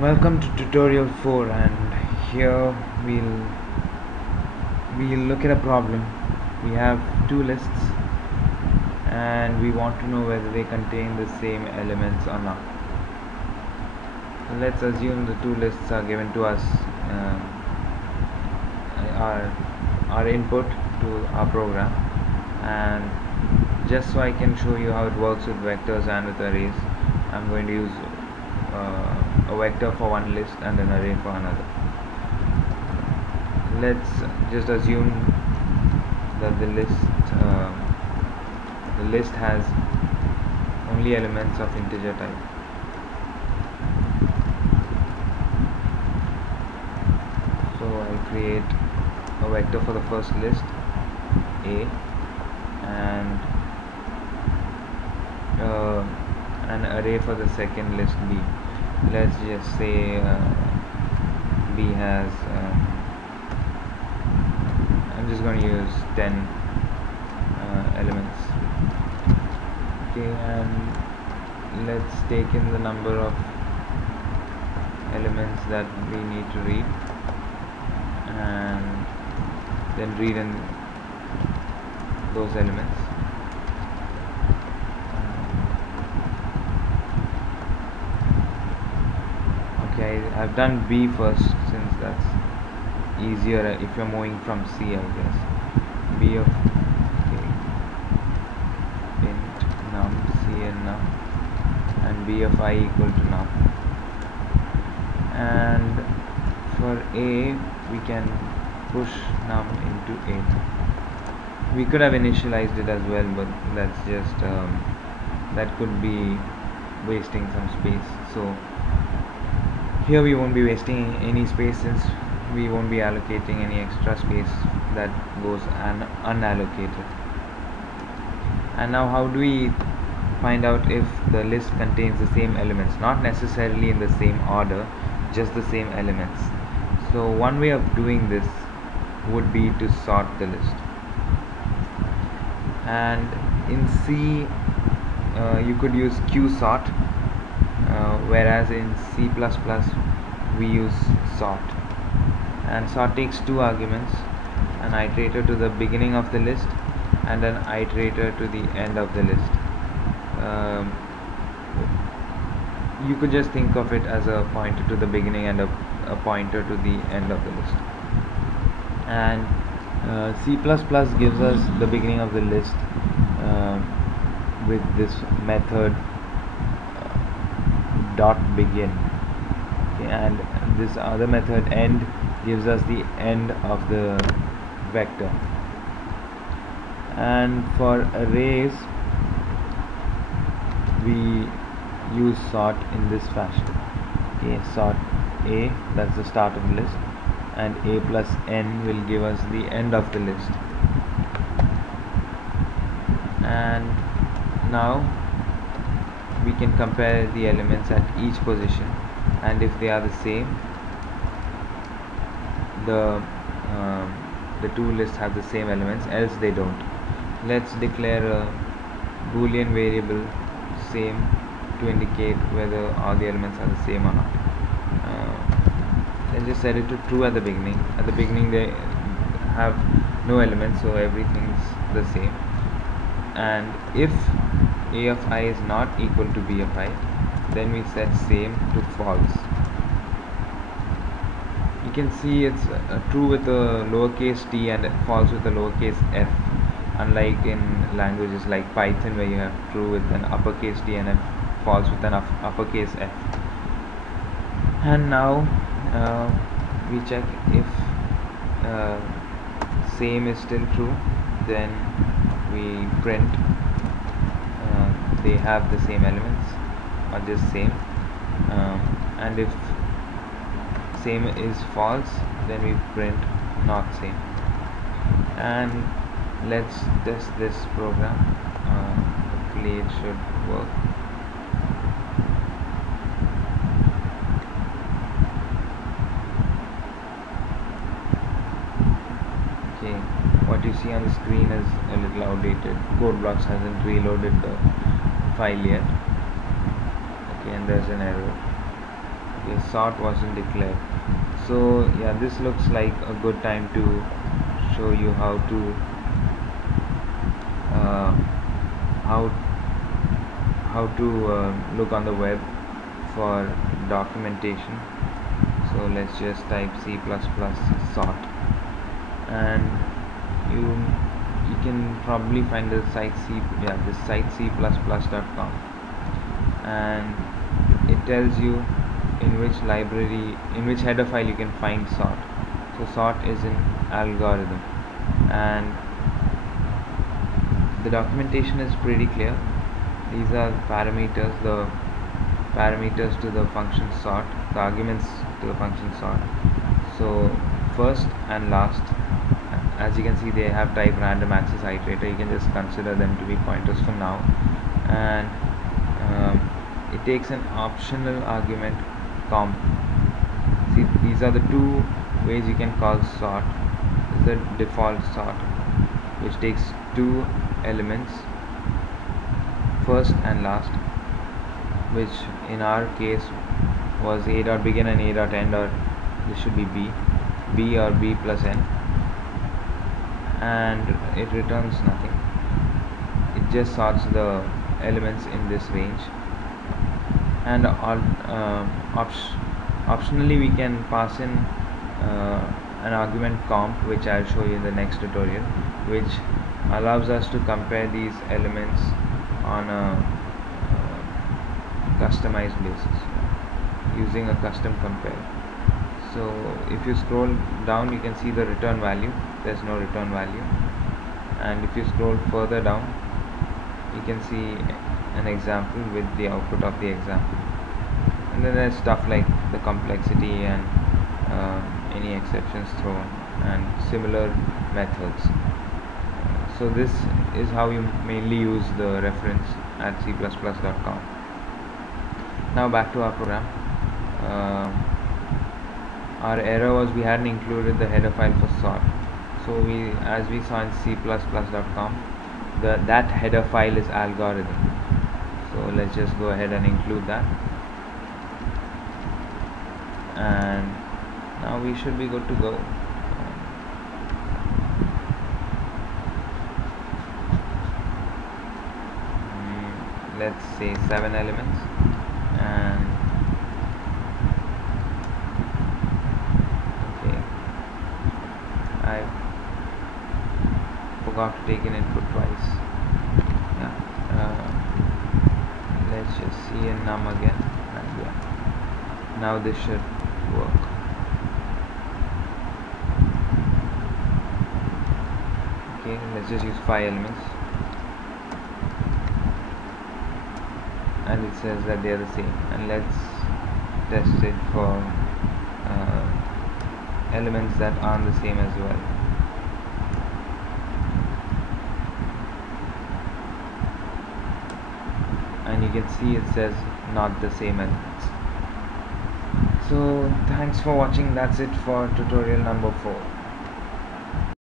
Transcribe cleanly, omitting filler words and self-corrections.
Welcome to tutorial 4, and here we'll look at a problem. We have two lists and we want to know whether they contain the same elements or not. Let's assume the two lists are given to us, our input to our program, and just so I can show you how it works with vectors and with arrays, I'm going to use a vector for one list and an array for another. Let's just assume that the list has only elements of integer type. So I'll create a vector for the first list, A, and an array for the second list, B. Let's just say B has I'm just going to use 10 elements. Okay, and let's take in the number of elements that we need to read, and then read in those elements. Okay, I've done B first since that's easier if you're moving from C, I guess. B of int num C and num, and B of I equal to num. And for A, we can push num into A. We could have initialized it as well, but that's just that could be wasting some space. So here we won't be wasting any space, since we won't be allocating any extra space that goes unallocated. And now, how do we find out if the list contains the same elements? Not necessarily in the same order, just the same elements. So one way of doing this would be to sort the list. And in C, you could use qsort, whereas in C++ we use sort. And sort takes two arguments, an iterator to the beginning of the list and an iterator to the end of the list. You could just think of it as a pointer to the beginning and a pointer to the end of the list. And C++ gives us the beginning of the list with this method dot begin. Okay, and this other method end gives us the end of the vector. And for arrays, we use sort in this fashion. Okay, sort A, that's the start of the list, and A plus n will give us the end of the list. And now we can compare the elements at each position, and if they are the same, the two lists have the same elements, else they don't. Let's declare a boolean variable same to indicate whether all the elements are the same or not. Let's just set it to true at the beginning. At the beginning they have no elements, so everything's the same. And if A of I is not equal to B of I, then we set same to false. You can see it's true with a lowercase t and false with a lowercase f, unlike in languages like Python, where you have true with an uppercase t and false with an uppercase f. And now we check if same is still true, then we print they have the same elements, or just same. And if same is false, then we print not same. And let's test this program. Hopefully it should work. Okay, what you see on the screen is a little outdated. CodeBlocks hasn't reloaded the file yet. Okay, and there's an error. Okay, sort wasn't declared. So yeah, this looks like a good time to show you uh, how look on the web for documentation. So let's just type C++ sort, and you you can probably find the site this site c++.com, and it tells you in which header file you can find sort. So sort is an algorithm, and the documentation is pretty clear. These are parameters to the function sort, the arguments to the function sort. So first and last, as you can see, they have type random access iterator. You can just consider them to be pointers for now, and it takes an optional argument comp. See, these are the two ways you can call sort. This is the default sort, which takes two elements, first and last, which in our case was a dot begin and a dot end, or this should be b or b plus n, and it returns nothing. It just sorts the elements in this range, and optionally we can pass in an argument comp, which I'll show you in the next tutorial, which allows us to compare these elements on a customized basis using a custom compare. So if you scroll down, you can see the return value. There's no return value, and if you scroll further down, you can see an example with the output of the example, and then there's stuff like the complexity and any exceptions thrown and similar methods. So this is how you mainly use the reference at c++.com. Now back to our program. Our error was we hadn't included the header file for sort. So as we saw in c++.com, that header file is algorithm. So let's just go ahead and include that, and now we should be good to go. Let's say 7 elements, and okay, I forgot to take an input twice. Let's just see a num again, and yeah, now this should work. Okay, let's just use 5 elements, and it says that they are the same, and let's test it for elements that aren't the same as well. And you can see it says not the same elements. So thanks for watching. That's it for tutorial number 4.